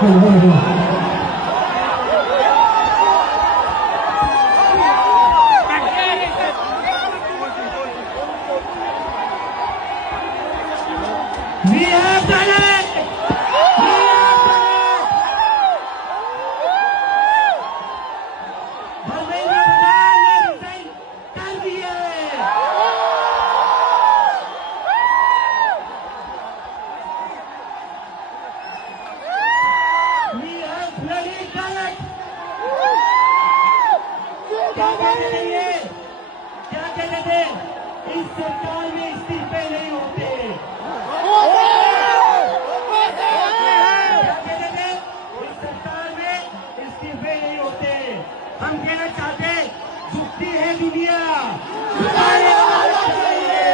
We have done it! Dharmendra प्रधान ने रिजाइन कर दिए। We have bloody done it! क्या कहते थे ये? क्या कहते थे? इस सरकार में इस्तीफे नहीं होते। हम कहना चाहते झुकती है दुनिया, झुकाने वाला चाहिए।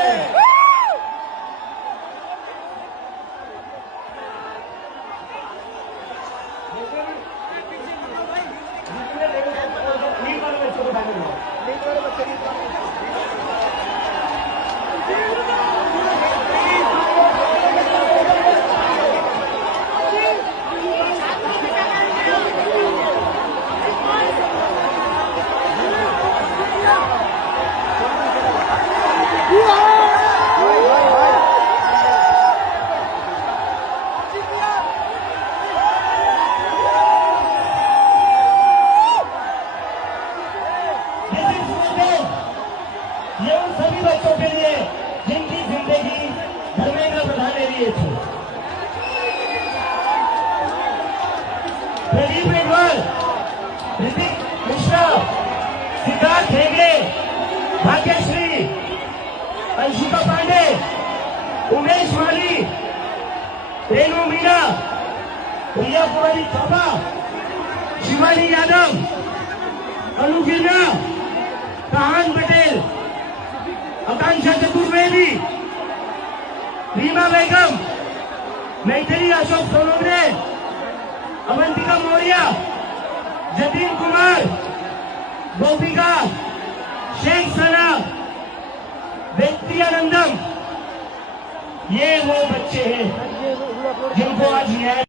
ये उन सभी बच्चों के लिए जिनकी जिंदगी धर्मेंद्र प्रधान ने लिए थे। प्रदीप रेडवाल, ऋतिक मिश्रा, सिद्धार्थ हेगड़े, भाग्यश्री, अंशिका पांडे, उमेश माली, रेणु मीना, प्रिया कुमारी थापा, शिवानी यादव, अनु गिरना, कहान पटेल, आकांक्षा चतुर्वेदी, रीमा बेगम, मैथिली अशोक सोनोग्रे, अवंतिका मौर्य, जतीन कुमार, गोपिका, शेख सना, व्यक्तियानंदम, ये वो बच्चे हैं जिनको आज न्याय